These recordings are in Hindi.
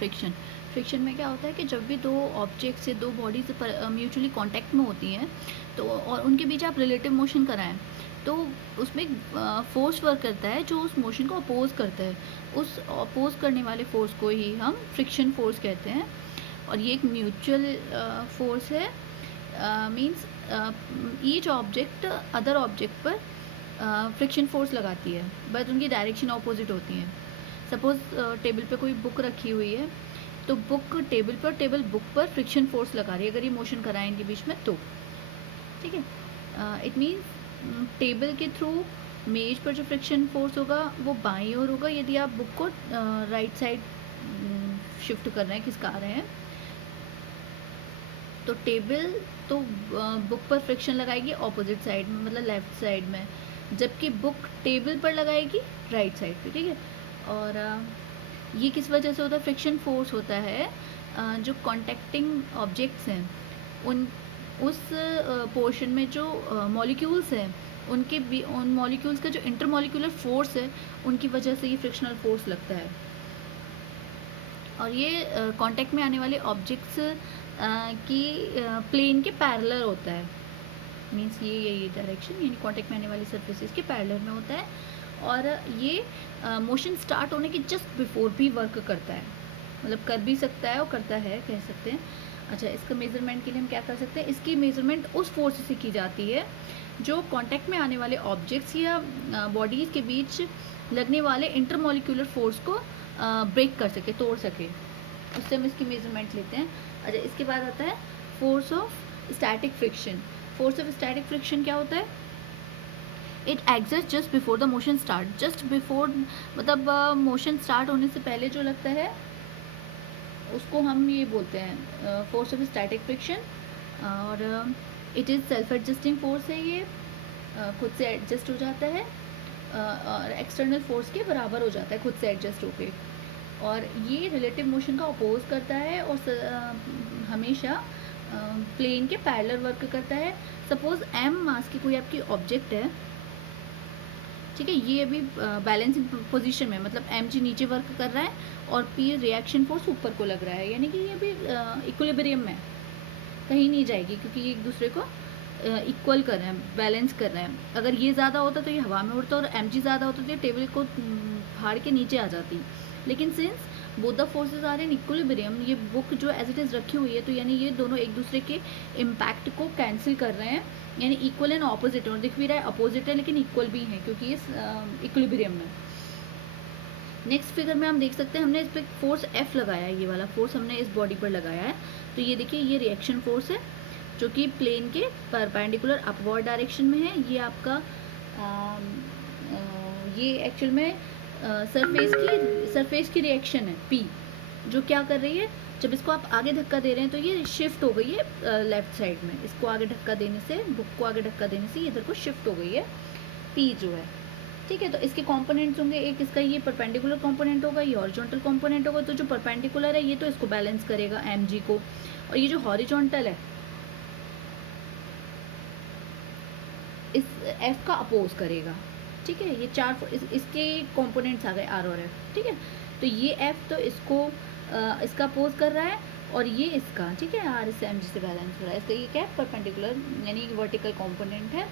फ्रिक्शन। फ्रिक्शन में क्या होता है कि जब भी दो ऑब्जेक्ट्स से दो बॉडीज म्यूचुअली कांटेक्ट में होती हैं तो और उनके बीच आप रिलेटिव मोशन कराएं तो उसमें फोर्स वर्क करता है जो उस मोशन को अपोज करता है। उस अपोज करने वाले फोर्स को ही हम फ्रिक्शन फोर्स कहते हैं। और ये एक म्यूचुअल फोर्स है। Means each object other object पर फ्रिक्शन फोर्स लगाती है बट उनकी डायरेक्शन ऑपोजिट होती हैं। सपोज़ टेबल पे कोई बुक रखी हुई है तो बुक टेबल पर, टेबल बुक पर फ्रिक्शन फोर्स लगा रही है अगर ये मोशन कराएंगे बीच में तो। ठीक है, इट मीन्स टेबल के थ्रू मेज पर जो फ्रिक्शन फोर्स होगा वो बाईं ओर होगा यदि आप बुक को राइट साइड शिफ्ट कर रहे हैं, खिसका रहे हैं। तो टेबल तो बुक पर फ्रिक्शन लगाएगी ऑपोजिट साइड में, मतलब लेफ्ट साइड में, जबकि बुक टेबल पर लगाएगी राइट साइड पे। ठीक है, और ये किस वजह से होता है? फ्रिक्शन फोर्स होता है जो कॉन्टेक्टिंग ऑब्जेक्ट्स हैं उन उस पोर्शन में जो मॉलिक्यूल्स हैं उन मॉलिक्यूल्स का जो इंटरमॉलिक्यूलर फोर्स है उनकी वजह से ये फ्रिक्शनल फोर्स लगता है। और ये कांटेक्ट में आने वाले ऑब्जेक्ट्स की प्लेन के पैरेलल होता है। मीन्स ये डायरेक्शन यानी कांटेक्ट में आने वाली सरफेसेस के पैरेलल में होता है। और ये मोशन स्टार्ट होने के जस्ट बिफोर भी वर्क करता है, मतलब कर भी सकता है और करता है, कह सकते हैं। अच्छा, इसका मेज़रमेंट के लिए हम क्या कर सकते हैं? इसकी मेज़रमेंट उस फोर्स से की जाती है जो कांटेक्ट में आने वाले ऑब्जेक्ट्स या बॉडीज़ के बीच लगने वाले इंटरमॉलिक्यूलर फोर्स को ब्रेक कर सके, तोड़ सके, उससे हम इसकी मेज़रमेंट लेते हैं। अच्छा, इसके बाद आता है force of static friction. Force of static friction क्या होता है? It exist just before the motion start. Just before मतलब मोशन स्टार्ट होने से पहले जो लगता है उसको हम ये बोलते हैं फोर्स ऑफ स्टैटिक फ्रिक्शन। और it is self adjusting force है, ये खुद से एडजस्ट हो जाता है और एक्सटर्नल फोर्स के बराबर हो जाता है खुद से एडजस्ट होके। और ये रिलेटिव मोशन का अपोज करता है और हमेशा प्लेन के पैरेलल वर्क करता है। सपोज m मास की कोई आपकी ऑब्जेक्ट है, ठीक है, ये अभी बैलेंसिंग पोजीशन में, मतलब mg नीचे वर्क कर रहा है और p रिएक्शन फोर्स ऊपर को लग रहा है, यानी कि ये अभी इक्विलिब्रियम में कहीं नहीं जाएगी क्योंकि ये एक दूसरे को इक्वल कर रहे हैं, बैलेंस कर रहे हैं। अगर ये ज़्यादा होता तो ये हवा में उड़ता और mg ज़्यादा होता तो ये टेबल को फाड़ के नीचे आ जाती। लेकिन since both the forces are in equilibrium, ये बुक जो एज इट इज़ रखी हुई है तो यानी ये दोनों एक दूसरे के इम्पैक्ट को कैंसिल कर रहे हैं, यानी इक्वल एंड ऑपोजिट। और दिख भी रहा है अपोजिट है लेकिन इक्वल भी है क्योंकि ये इक्विलिब्रियम में। नेक्स्ट फिगर में हम देख सकते हैं हमने इस पर फोर्स F लगाया है, ये वाला फोर्स हमने इस बॉडी पर लगाया है। तो ये देखिए, ये रिएक्शन फोर्स है जो कि प्लेन के परपेंडिकुलर अपवर्ड डायरेक्शन में है। ये आपका ये एक्चुअल में सरफेस की रिएक्शन है P, जो क्या कर रही है, जब इसको आप आगे धक्का दे रहे हैं तो ये शिफ्ट हो गई है लेफ्ट साइड में। इसको आगे धक्का देने से, बुक को आगे धक्का देने से इधर को शिफ्ट हो गई है P जो है। ठीक है, तो इसके कंपोनेंट्स होंगे, एक इसका ये परपेंडिकुलर कंपोनेंट होगा, ये हॉरिजॉन्टल कंपोनेंट होगा। तो जो परपेंडिकुलर है ये तो इसको बैलेंस करेगा mg को, और ये जो हॉरिजॉन्टल है इस F का अपोज करेगा। ठीक है, ये चार इसके कंपोनेंट्स आ गए R और F। ठीक है, तो ये F तो इसको इसका अपोज कर रहा है और ये इसका, ठीक है, R इससे mg से बैलेंस हो रहा है। इसका ये क्या है? परपेंडिकुलर यानी वर्टिकल कंपोनेंट है।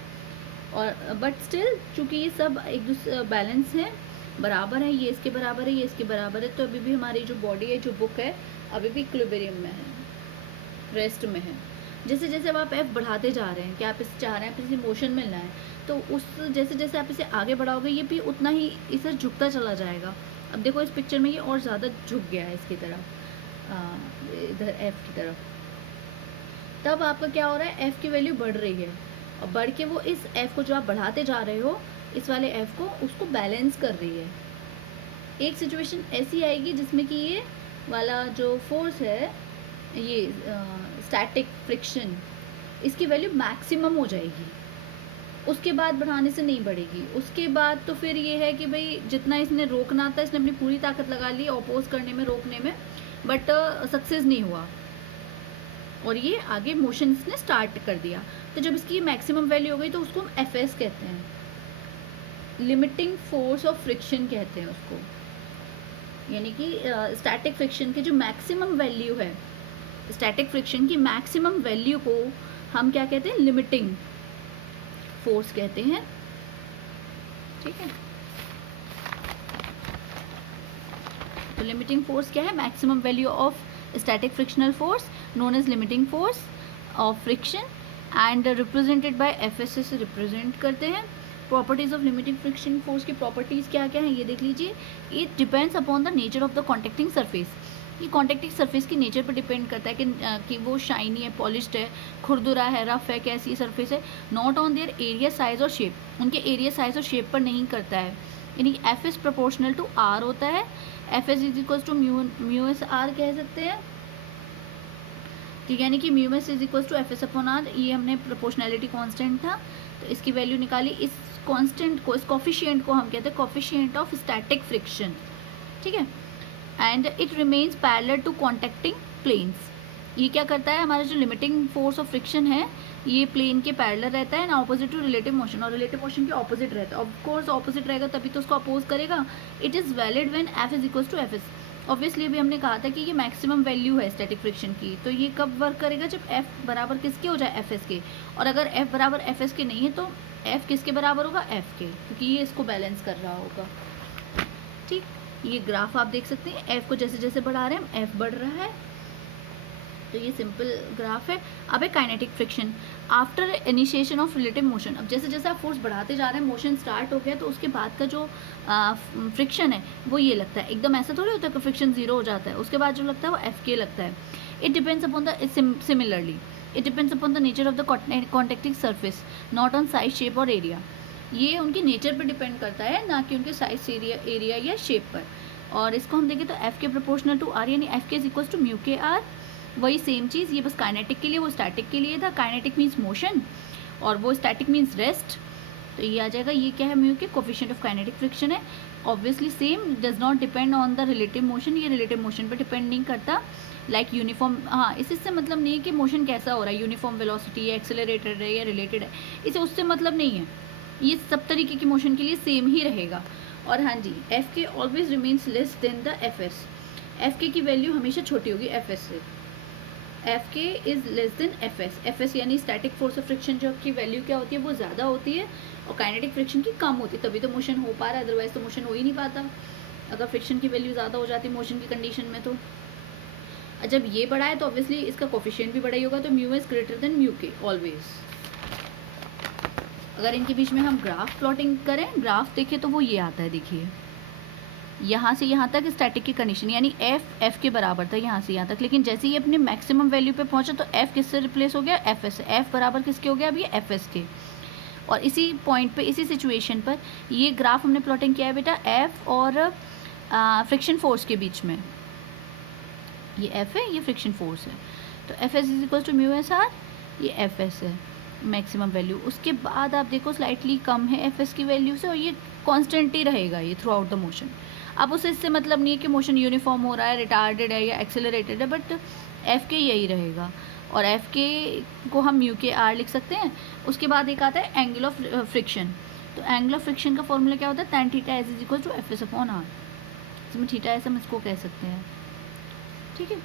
और बट स्टिल चूँकि ये सब एक दूसरे बैलेंस है, बराबर है, ये इसके बराबर है, ये इसके बराबर है, तो अभी भी हमारी जो बॉडी है, जो बुक है, अभी भी इक्विलिब्रियम में है, रेस्ट में है। जैसे जैसे अब आप F बढ़ाते जा रहे हैं कि आप इसे चाह रहे हैं, आप इसे मोशन मिलना है, तो उस जैसे जैसे आप इसे आगे बढ़ाओगे ये भी उतना ही इसे झुकता चला जाएगा। अब देखो इस पिक्चर में ये और ज़्यादा झुक गया है इसकी तरफ, इधर F की तरफ। तब आपका क्या हो रहा है? F की वैल्यू बढ़ रही है और बढ़ के वो इस F को जो आप बढ़ाते जा रहे हो, इस वाले F को, उसको बैलेंस कर रही है। एक सिचुएशन ऐसी आएगी जिसमें कि ये वाला जो फोर्स है, ये स्टैटिक फ्रिक्शन, इसकी वैल्यू मैक्सिमम हो जाएगी, उसके बाद बढ़ाने से नहीं बढ़ेगी। उसके बाद तो फिर ये है कि भाई जितना इसने रोकना था इसने अपनी पूरी ताकत लगा ली अपोज करने में, रोकने में, बट सक्सेस नहीं हुआ और ये आगे मोशन इसने स्टार्ट कर दिया। तो जब इसकी मैक्सिमम वैल्यू हो गई तो उसको हम FS कहते हैं, लिमिटिंग फोर्स ऑफ फ्रिक्शन कहते हैं उसको। यानी कि स्टैटिक फ्रिक्शन की जो मैक्सिमम वैल्यू है, स्टैटिक फ्रिक्शन की मैक्सिमम वैल्यू को हम क्या कहते हैं, लिमिटिंग फोर्स कहते हैं। ठीक है, तो लिमिटिंग फोर्स क्या है, maximum value of static frictional force known as limiting force of friction and represented by FS से रिप्रेजेंट करते हैं। Properties of limiting friction force की प्रॉपर्टीज़ क्या क्या है ये देख लीजिए। It depends upon the nature of the contacting surface, ये कॉन्टेक्टिंग सरफेस की नेचर पर डिपेंड करता है कि वो शाइनी है, पॉलिश्ड है, खुरदुरा है, रफ है, कैसी सरफेस है। Not on their area size और शेप, उनके एरिया साइज और शेप पर नहीं करता है। यानी F is proportional to R होता है, F S is equal to mu S R कह सकते हैं। ठीक है, यानी कि mu S is equal to F S upon R, ये हमने प्रोपोर्शनैलिटी कांस्टेंट था तो इसकी वैल्यू निकाली। इस कांस्टेंट को, इस कोफिशिएंट को हम कहते हैं कोफिशिएंट ऑफ स्टैटिक फ्रिक्शन। ठीक है, and it remains parallel to contacting planes. ये क्या करता है, हमारा जो लिमिटिंग फोर्स ऑफ फ्रिक्शन है ये प्लेन के पैरेलल रहता है ना, ऑपोजिट टू रिलेटिव मोशन, और रिलेटिव मोशन के ऑपोजिट रहता है। ऑफ कोर्स ऑपोजिट रहेगा तभी तो उसको अपोज करेगा। It is valid when F is equal to F S. Obviously अभी हमने कहा था कि ये मैक्सिमम वैल्यू है स्टैटिक फ्रिक्शन की, तो ये कब वर्क करेगा, जब एफ बराबर किसके हो जाए, एफ एस के। और अगर एफ बराबर एफ एस के नहीं है तो एफ किसके बराबर होगा, एफ के, क्योंकि ये इसको बैलेंस कर रहा होगा। ठीक, ये ग्राफ आप देख सकते हैं, एफ को जैसे जैसे बढ़ा रहे हैं एफ बढ़ रहा है, तो ये सिंपल ग्राफ है। अब है kinetic friction after initiation of relative motion. अब जैसे जैसे आप फोर्स बढ़ाते जा रहे हैं, मोशन स्टार्ट हो गया, तो उसके बाद का जो फ्रिक्शन है वो ये लगता है। एकदम ऐसा थोड़ी होता है कि फ्रिक्शन जीरो हो जाता है, उसके बाद जो लगता है वो एफ के लगता है। It depends upon the similarly it depends upon the nature of the contacting surface, not on size, shape और एरिया। ये उनकी नेचर पर डिपेंड करता है, ना कि उनके साइज, एरिया या शेप पर। और इसको हम देखें तो एफ के प्रोपोर्शनल टू आर, यानी एफ के इज इक्वल टू म्यू के आर। वही सेम चीज़, ये बस काइनेटिक के लिए, वो स्टैटिक के लिए था। काइनेटिक मीन्स मोशन और वो स्टैटिक मीन्स रेस्ट, तो ये आ जाएगा। ये क्या है, म्यू के कोफिशिएंट ऑफ काइनेटिक फ्रिक्शन है। Obviously same, does not depend on the relative motion, ये रिलेटिव मोशन पर डिपेंड नहीं करता। लाइक यूनिफॉर्म, हाँ इससे मतलब नहीं है कि मोशन कैसा हो रहा है, यूनिफॉर्म वेलोसिटी है, एक्सेलरेटेड है या रिलेटेड है, इसे उससे मतलब नहीं है। ये सब तरीके की मोशन के लिए सेम ही रहेगा। और हाँ जी, एफ के always remains less than the F S. F के की वैल्यू हमेशा छोटी होगी एफ एस से। एफ के is less than F S. F S यानी स्टैटिक फोर्स ऑफ फ्रिक्शन जो की वैल्यू क्या होती है, वो ज़्यादा होती है और काइनेटिक फ्रिक्शन की कम होती है, तभी तो मोशन हो पा रहा है, अदरवाइज तो मोशन हो ही नहीं पाता अगर फ्रिक्शन की वैल्यू ज़्यादा हो जाती मोशन की कंडीशन में। तो जब ये बड़ा है तो ऑब्वियसली इसका कोफिशिएंट भी बड़ा ही होगा, तो mu is greater than mu के ऑलवेज। अगर इनके बीच में हम ग्राफ प्लॉटिंग करें, ग्राफ देखें तो वो ये आता है, देखिए यहाँ से यहाँ तक स्टैटिक की कंडीशन, यानी एफ के बराबर था यहाँ से यहाँ तक, लेकिन जैसे ही अपने मैक्सिमम वैल्यू पे पहुँचा तो एफ किससे रिप्लेस हो गया, एफ एस। एफ बराबर किसके हो गया, अब ये एफ एस के। और इसी पॉइंट पे, इसी सिचुएशन पर ये ग्राफ हमने प्लॉटिंग किया है बेटा एफ और फ्रिक्शन फोर्स के बीच में। ये एफ है, ये फ्रिक्शन फोर्स है, तो F S is equal to mu S R, ये एफ एस है मैक्सिमम वैल्यू। उसके बाद आप देखो स्लाइटली कम है एफ एस की वैल्यू से, और ये कॉन्स्टेंट ही रहेगा ये थ्रू आउट द मोशन। अब उसे इससे मतलब नहीं है कि मोशन यूनिफॉर्म हो रहा है, रिटार्डेड है या एक्सेलरेटेड है, बट एफ के यही रहेगा। और एफ के को हम म्यू के आर लिख सकते हैं। उसके बाद एक आता है एंगल ऑफ फ्रिक्शन। तो एंगल ऑफ फ्रिक्शन का फॉर्मूला क्या होता है, tan theta is equal to F S upon R. इसमें थीटा एस हम इसको कह सकते हैं, ठीक है।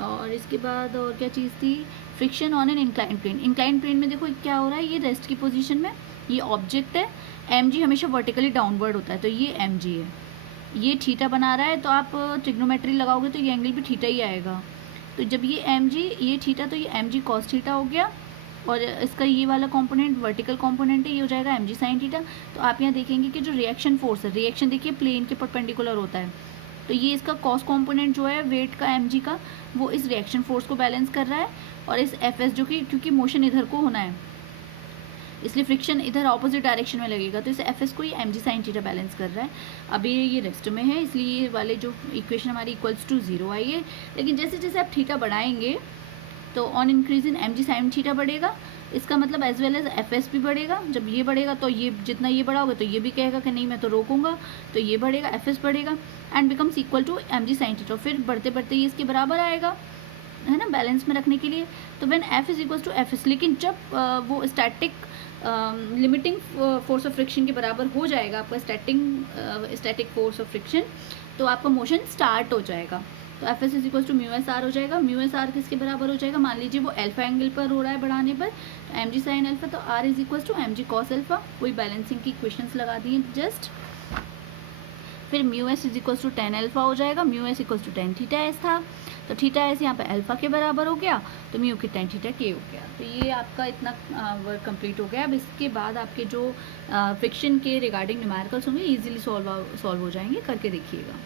और इसके बाद और क्या चीज़ थी, friction on an incline plane. Incline plane में देखो क्या हो रहा है, ये रेस्ट की पोजीशन में ये ऑब्जेक्ट है, एम जी हमेशा वर्टिकली डाउनवर्ड होता है, तो ये एम जी है, ये थीटा बना रहा है, तो आप ट्रिग्नोमेट्री लगाओगे तो ये एंगल भी थीटा ही आएगा। तो जब ये एम जी, ये थीटा, तो ये एम जी कॉस थीटा हो गया, और इसका ये वाला कंपोनेंट वर्टिकल कंपोनेंट है, ये हो जाएगा एम जी साइन थीटा। तो आप यहाँ देखेंगे कि जो रिएक्शन फोर्स है, रिएक्शन देखिए प्लेन के परपेंडिकुलर होता है, तो ये इसका कॉस कंपोनेंट जो है वेट का एम जी का, वो इस रिएक्शन फोर्स को बैलेंस कर रहा है। और इस एफ एस जो कि क्योंकि मोशन इधर को होना है इसलिए फ्रिक्शन इधर ऑपोजिट डायरेक्शन में लगेगा, तो इस एफ एस को ये M G sine theta balance कर रहा है। अभी ये रेस्ट में है, इसलिए ये वाले जो इक्वेशन हमारी इक्वल्स टू 0 आई है। लेकिन जैसे जैसे आप थीटा बढ़ाएंगे तो on increase in M G sine theta बढ़ेगा, इसका मतलब as well as F S भी बढ़ेगा। जब ये बढ़ेगा तो ये जितना ये बड़ा होगा तो ये भी कहेगा कि नहीं मैं तो रोकूंगा, तो ये बढ़ेगा, एफ एस बढ़ेगा and becomes equal to M G sine theta. फिर बढ़ते बढ़ते ये इसके बराबर आएगा, है ना, बैलेंस में रखने के लिए। तो when F is equal to F S, लेकिन जब वो static limiting force of friction के बराबर हो जाएगा आपका स्टैटिक फोर्स ऑफ फ्रिक्शन, तो आपका मोशन स्टार्ट हो जाएगा। तो F S is equal to mu S R हो जाएगा। म्यू एस आर किसके बराबर हो जाएगा, मान लीजिए वो अल्फा एंगल पर हो रहा है बढ़ाने पर, तो एम जी साइन अल्फा, तो R is equal to M G cos alpha. कोई बैलेंसिंग की इक्वेशंस लगा दिए जस्ट। फिर mu S is equal to tan alpha हो जाएगा। Mu S equal to tan theta S था, तो थीटा एस यहाँ पे अल्फा के बराबर हो गया, तो म्यू के टेन थीटा के हो गया। तो ये आपका इतना वर्क कंप्लीट हो गया। अब इसके बाद आपके जो फ्रिक्शन के रिगार्डिंग न्यूमेरिकल्स होंगे ईजिली सॉल्व हो जाएंगे, करके देखिएगा।